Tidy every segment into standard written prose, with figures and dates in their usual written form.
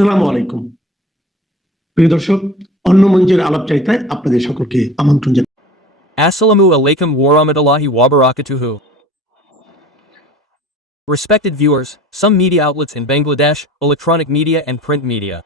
আসসালামু আলাইকুম প্রিয় দর্শক অন্য মঞ্চের আলাপচারিতায় আপনাদের সকলকে আমন্ত্রণ জানাই। Assalamu alaikum warahmatullahi wabarakatuhu. Respected viewers, some media outlets in Bangladesh, electronic media and print media.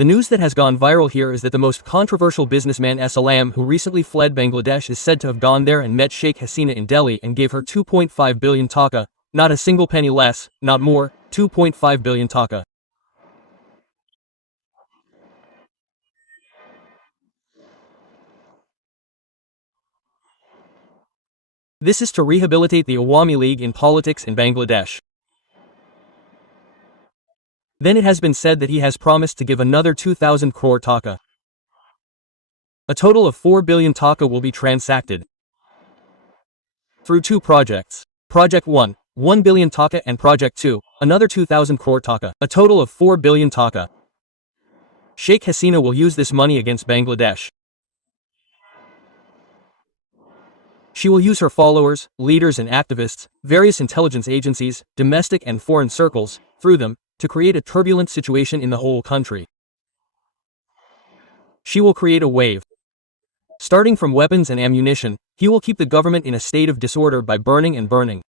The news that has gone viral here is that the most controversial businessman Salam, who recently fled Bangladesh, is said to have gone there and met Sheikh Hasina in Delhi and gave her 2.5 billion taka, not a single penny less, not more, 2.5 billion taka. This is to rehabilitate the Awami League in politics in Bangladesh. Then it has been said that he has promised to give another 2,000 crore taka. A total of 4 billion taka will be transacted through two projects. Project 1, 1 billion taka, and Project 2, another 2,000 crore taka, a total of 4 billion taka. Sheikh Hasina will use this money against Bangladesh. She will use her followers, leaders and activists, various intelligence agencies, domestic and foreign circles, through them, to create a turbulent situation in the whole country. She will create a wave. Starting from weapons and ammunition, he will keep the government in a state of disorder by burning and burning.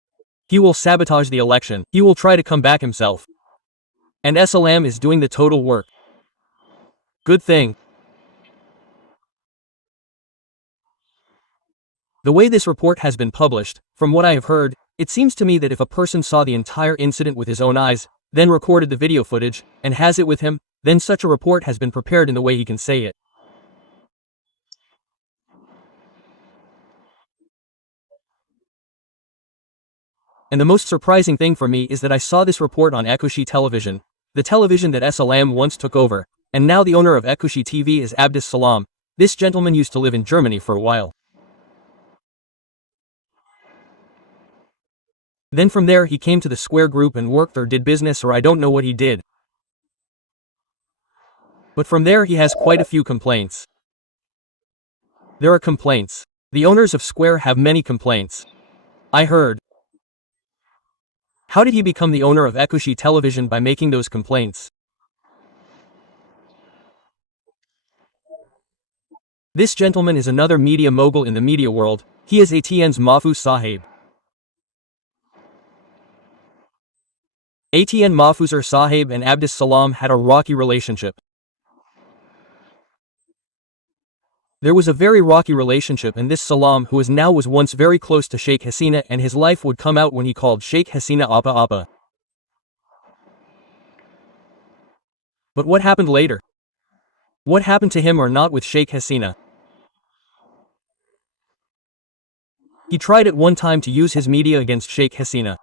He will sabotage the election. He will try to come back himself. And Salam is doing the total work. Good thing. The way this report has been published, from what I have heard, it seems to me that if a person saw the entire incident with his own eyes, then recorded the video footage, and has it with him, then such a report has been prepared in the way he can say it. And the most surprising thing for me is that I saw this report on Ekushi television, the television that Salam once took over, and now the owner of Ekushi TV is Abdus Salam. This gentleman used to live in Germany for a while. Then from there he came to the Square Group and worked or did business, or I don't know what he did. But from there he has quite a few complaints. There are complaints. The owners of Square have many complaints. I heard. How did he become the owner of Ekushi television by making those complaints? This gentleman is another media mogul in the media world. He is ATN's Mahfouz Sahib. ATN Mahfouzar Sahib and Abdus Salam had a rocky relationship. There was a very rocky relationship, and this Salam, who was once very close to Sheikh Hasina, and his life would come out when he called Sheikh Hasina Appa Appa. But what happened later? What happened to him or not with Sheikh Hasina? He tried at one time to use his media against Sheikh Hasina.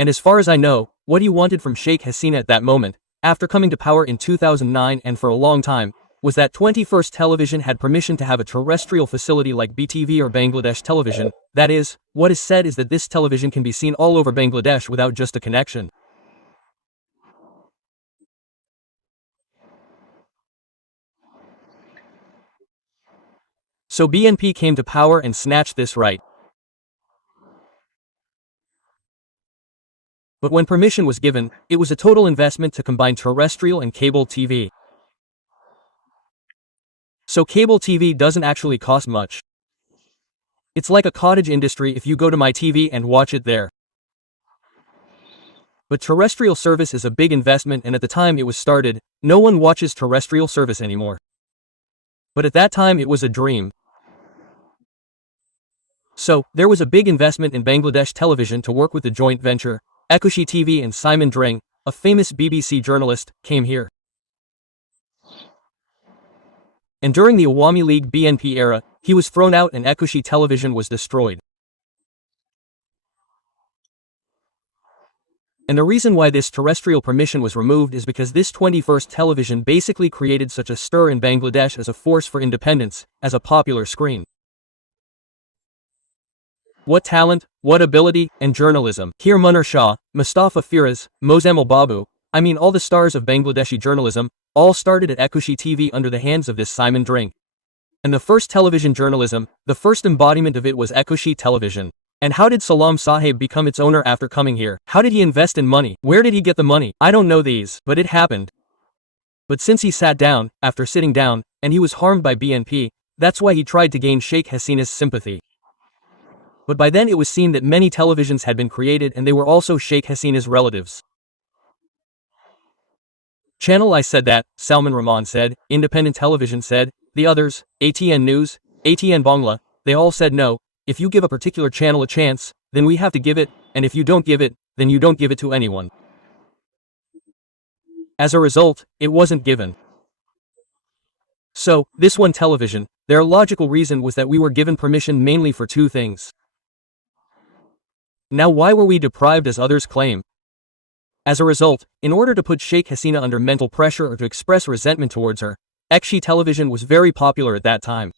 And as far as I know, what he wanted from Sheikh Hasina at that moment, after coming to power in 2009 and for a long time, was that 21st Television had permission to have a terrestrial facility like BTV or Bangladesh Television. That is, what is said is that this television can be seen all over Bangladesh without just a connection. So BNP came to power and snatched this right. But when permission was given, it was a total investment to combine terrestrial and cable TV. So cable TV doesn't actually cost much. It's like a cottage industry if you go to my TV and watch it there. But terrestrial service is a big investment, and at the time it was started, no one watches terrestrial service anymore. But at that time it was a dream. So, there was a big investment in Bangladesh Television to work with the joint venture. Ekushi TV and Simon Dring, a famous BBC journalist, came here. And during the Awami League BNP era, he was thrown out and Ekushi Television was destroyed. And the reason why this terrestrial permission was removed is because this 21st Television basically created such a stir in Bangladesh as a force for independence, as a popular screen. What talent, what ability, and journalism. Here Munir Shah, Mustafa Firaz, Mozammel Babu, I mean all the stars of Bangladeshi journalism, all started at Ekushi TV under the hands of this Simon Drink. And the first television journalism, the first embodiment of it was Ekushi Television. And how did Salam Sahib become its owner after coming here? How did he invest in money? Where did he get the money? I don't know these, but it happened. But since he sat down, after sitting down, and he was harmed by BNP, that's why he tried to gain Sheikh Hasina's sympathy. But by then it was seen that many televisions had been created and they were also Sheikh Hasina's relatives. Channel I said that, Salman Rahman said, Independent Television said, the others, ATN News, ATN Bangla, they all said no, if you give a particular channel a chance, then we have to give it, and if you don't give it, then you don't give it to anyone. As a result, it wasn't given. So, this one television, their logical reason was that we were given permission mainly for two things. Now why were we deprived as others claim? As a result, in order to put Sheikh Hasina under mental pressure or to express resentment towards her, Ekshi Television was very popular at that time.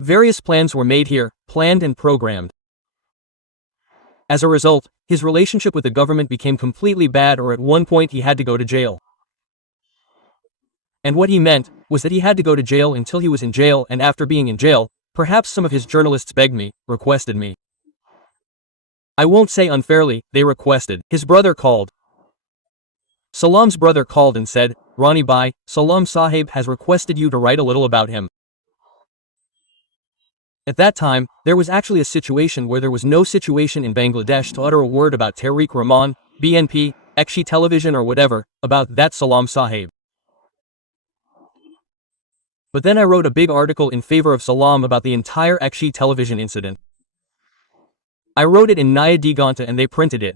Various plans were made here, planned and programmed. As a result, his relationship with the government became completely bad, or at one point he had to go to jail. And what he meant was that he had to go to jail until he was in jail, and after being in jail, perhaps some of his journalists begged me, requested me. I won't say unfairly, they requested. His brother called. Salam's brother called and said, Rani Bhai, Salam Sahib has requested you to write a little about him. At that time, there was actually a situation where there was no situation in Bangladesh to utter a word about Tariq Rahman, BNP, Ekshi Television or whatever, about that Salam Sahib. But then I wrote a big article in favor of Salam about the entire Ekshi Television incident. I wrote it in Naya Diganta and they printed it.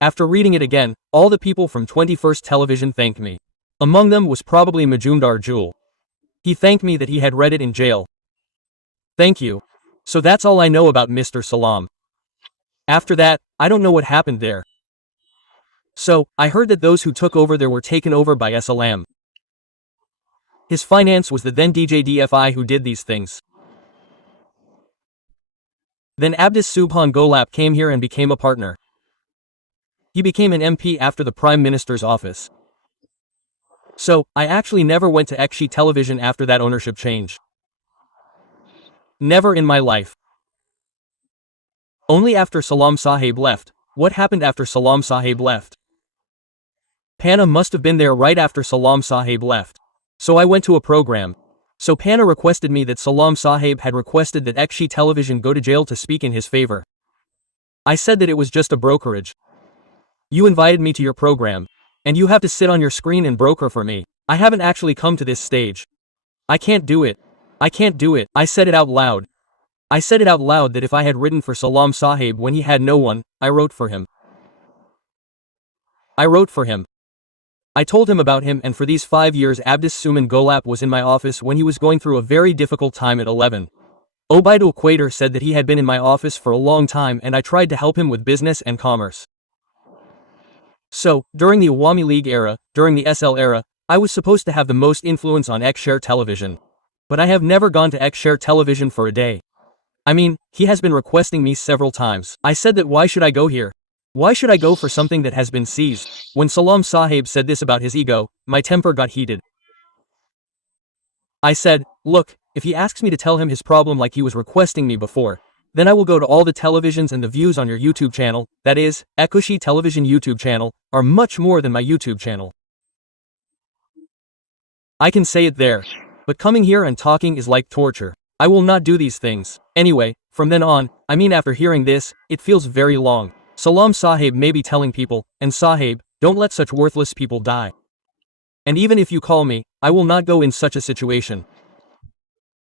After reading it again, all the people from 21st Television thanked me. Among them was probably Majumdar Jewel. He thanked me that he had read it in jail. Thank you. So that's all I know about Mr. Salam. After that, I don't know what happened there. So, I heard that those who took over there were taken over by SLM. His finance was the then DJ DFI who did these things. Then Abdus Subhan Golap came here and became a partner. He became an MP after the Prime Minister's office. So, I actually never went to Ekshi Television after that ownership change. Never in my life. Only after Salam Sahib left. What happened after Salam Sahib left? Panna must have been there right after Salam Sahib left. So I went to a program. So Panna requested me that Salam Sahib had requested that Ekshi Television go to jail to speak in his favor. I said that it was just a brokerage. You invited me to your program. And you have to sit on your screen and broker for me. I haven't actually come to this stage. I can't do it. I can't do it. I said it out loud. I said it out loud that if I had written for Salam Sahib when he had no one, I wrote for him. I wrote for him. I told him about him, and for these 5 years Abdus Suman Golap was in my office when he was going through a very difficult time at 11. Obaidul Quader said that he had been in my office for a long time and I tried to help him with business and commerce. So, during the Awami League era, during the SL era, I was supposed to have the most influence on Ekshare Television. But I have never gone to Ekshare Television for a day. I mean, he has been requesting me several times. I said that why should I go here? Why should I go for something that has been seized? When Salam Sahib said this about his ego, my temper got heated. I said, look, if he asks me to tell him his problem like he was requesting me before, then I will go to all the televisions, and the views on your YouTube channel, that is, Ekushi Television YouTube channel, are much more than my YouTube channel. I can say it there. But coming here and talking is like torture. I will not do these things. Anyway, from then on, I mean after hearing this, it feels very long. Salam Sahib may be telling people, and Sahib, don't let such worthless people die. And even if you call me, I will not go in such a situation.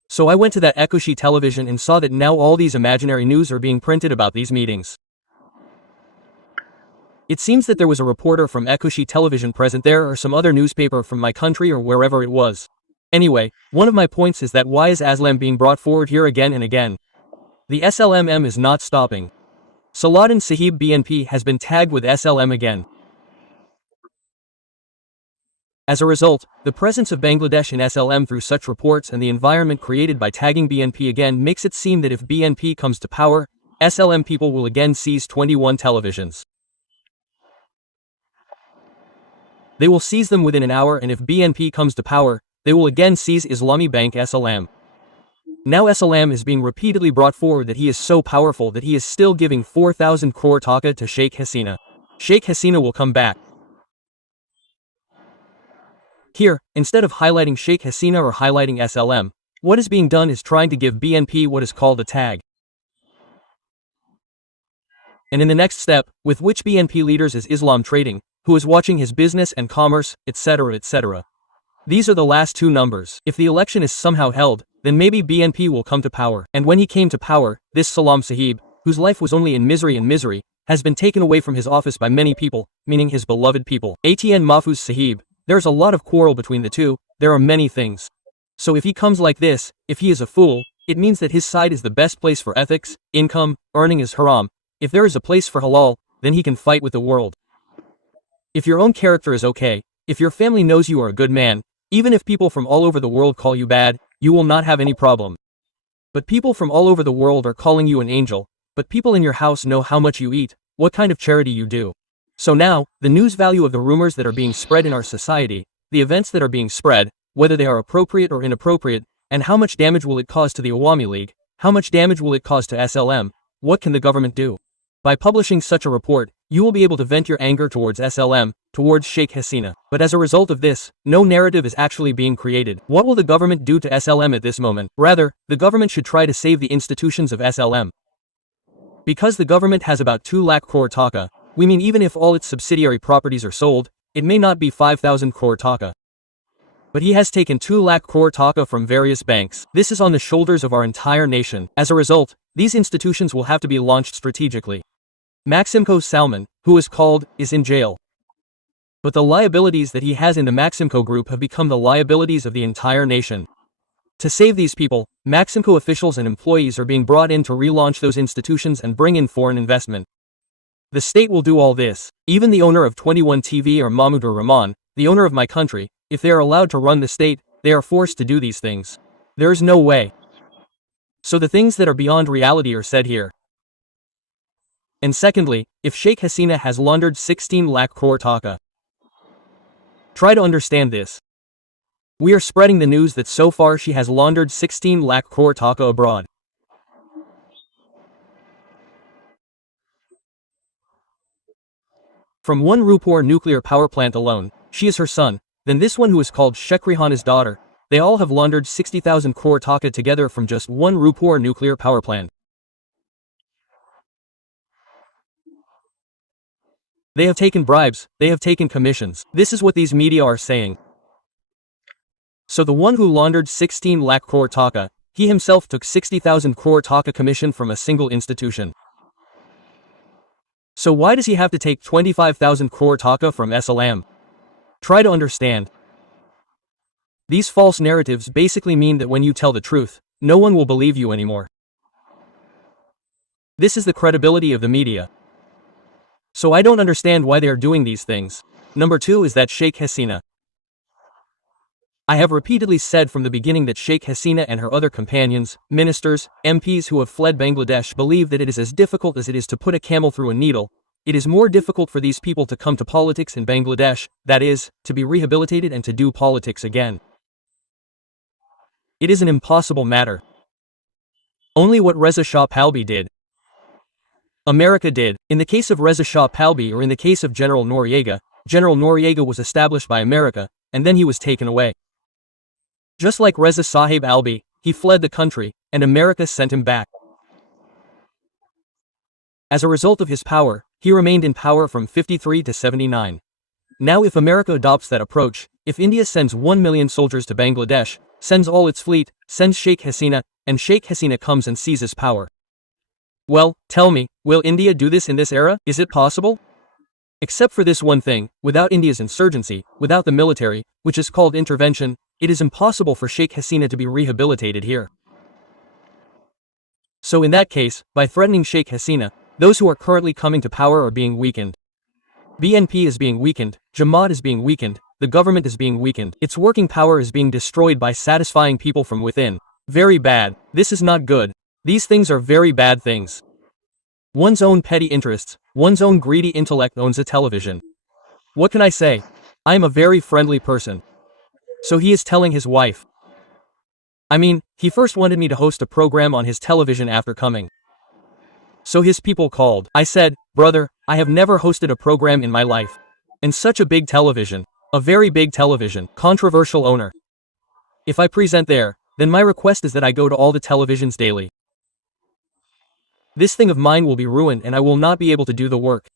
So I went to that Ekushi Television and saw that now all these imaginary news are being printed about these meetings. It seems that there was a reporter from Ekushi Television present there, or some other newspaper from my country or wherever it was. Anyway, one of my points is that why is Aslam being brought forward here again and again? The SLMM is not stopping. Saladdin Sahib BNP has been tagged with SLM again. As a result, the presence of Bangladesh in SLM through such reports and the environment created by tagging BNP again makes it seem that if BNP comes to power, SLM people will again seize 21 televisions. They will seize them within an hour, and if BNP comes to power, they will again seize Islami Bank SLM. Now SLM is being repeatedly brought forward that he is so powerful that he is still giving 4,000 crore taka to Sheikh Hasina. Sheikh Hasina will come back. Here, instead of highlighting Sheikh Hasina or highlighting SLM, what is being done is trying to give BNP what is called a tag. And in the next step, with which BNP leaders is Islam Trading, who is watching his business and commerce, etc., etc. These are the last two numbers. If the election is somehow held, then maybe BNP will come to power. And when he came to power, this Salam Sahib, whose life was only in misery and misery, has been taken away from his office by many people, meaning his beloved people. ATN Mahfouz Sahib, there's a lot of quarrel between the two, there are many things. So if he comes like this, if he is a fool, it means that his side is the best place for ethics, income, earning is haram. If there is a place for halal, then he can fight with the world. If your own character is okay, if your family knows you are a good man, even if people from all over the world call you bad, you will not have any problem. But people from all over the world are calling you an angel, but people in your house know how much you eat, what kind of charity you do. So now, the news value of the rumors that are being spread in our society, the events that are being spread, whether they are appropriate or inappropriate, and how much damage will it cause to the Awami League, how much damage will it cause to SLM, what can the government do? By publishing such a report, you will be able to vent your anger towards SLM, towards Sheikh Hasina. But as a result of this, no narrative is actually being created. What will the government do to SLM at this moment? Rather, the government should try to save the institutions of SLM. Because the government has about 2 lakh crore taka, we mean even if all its subsidiary properties are sold, it may not be 5,000 crore taka. But he has taken 2 lakh crore taka from various banks. This is on the shoulders of our entire nation. As a result, these institutions will have to be launched strategically. Maximco Salman, who is in jail. But the liabilities that he has in the Maximco group have become the liabilities of the entire nation. To save these people, Maximco officials and employees are being brought in to relaunch those institutions and bring in foreign investment. The state will do all this. Even the owner of 21 TV or Mahmoud or Rahman, the owner of my country, if they are allowed to run the state, they are forced to do these things. There is no way. So the things that are beyond reality are said here. And secondly, if Sheikh Hasina has laundered 16 lakh crore taka. Try to understand this. We are spreading the news that so far she has laundered 16 lakh crore taka abroad. From one Rupur nuclear power plant alone, she is her son, then this one who is called Shekrihana's daughter, they all have laundered 60,000 crore taka together from just one Rupur nuclear power plant. They have taken bribes, they have taken commissions. This is what these media are saying. So the one who laundered 16 lakh crore taka, he himself took 60,000 crore taka commission from a single institution. So why does he have to take 25,000 crore taka from SLM? Try to understand. These false narratives basically mean that when you tell the truth, no one will believe you anymore. This is the credibility of the media. So I don't understand why they are doing these things. Number 2 is that Sheikh Hasina. I have repeatedly said from the beginning that Sheikh Hasina and her other companions, ministers, MPs who have fled Bangladesh believe that it is as difficult as it is to put a camel through a needle. It is more difficult for these people to come to politics in Bangladesh, that is, to be rehabilitated and to do politics again. It is an impossible matter. Only what Reza Shah Pahlavi did, America did. In the case of Reza Shah Pahlavi or in the case of General Noriega was established by America, and then he was taken away. Just like Reza Sahib Albi, he fled the country, and America sent him back. As a result of his power, he remained in power from 53 to 79. Now if America adopts that approach, if India sends 1 million soldiers to Bangladesh, sends all its fleet, sends Sheikh Hasina, and Sheikh Hasina comes and seizes power. Well, tell me, will India do this in this era? Is it possible? Except for this one thing, without India's insurgency, without the military, which is called intervention, it is impossible for Sheikh Hasina to be rehabilitated here. So in that case, by threatening Sheikh Hasina, those who are currently coming to power are being weakened. BNP is being weakened, Jamaat is being weakened, the government is being weakened. Its working power is being destroyed by satisfying people from within. Very bad. This is not good. These things are very bad things. One's own petty interests, one's own greedy intellect owns a television. What can I say? I am a very friendly person. So he is telling his wife. I mean, he first wanted me to host a program on his television after coming. So his people called. I said, brother, I have never hosted a program in my life. And such a big television. A very big television. Controversial owner. If I present there, then my request is that I go to all the televisions daily. This thing of mine will be ruined and I will not be able to do the work.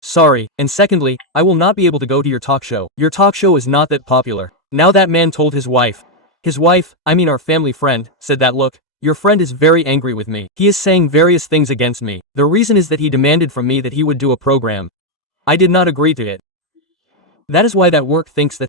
Sorry, and secondly, I will not be able to go to your talk show. Your talk show is not that popular. Now that man told his wife. His wife, I mean our family friend, said that look, your friend is very angry with me. He is saying various things against me. The reason is that he demanded from me that he would do a program. I did not agree to it. That is why that work thinks that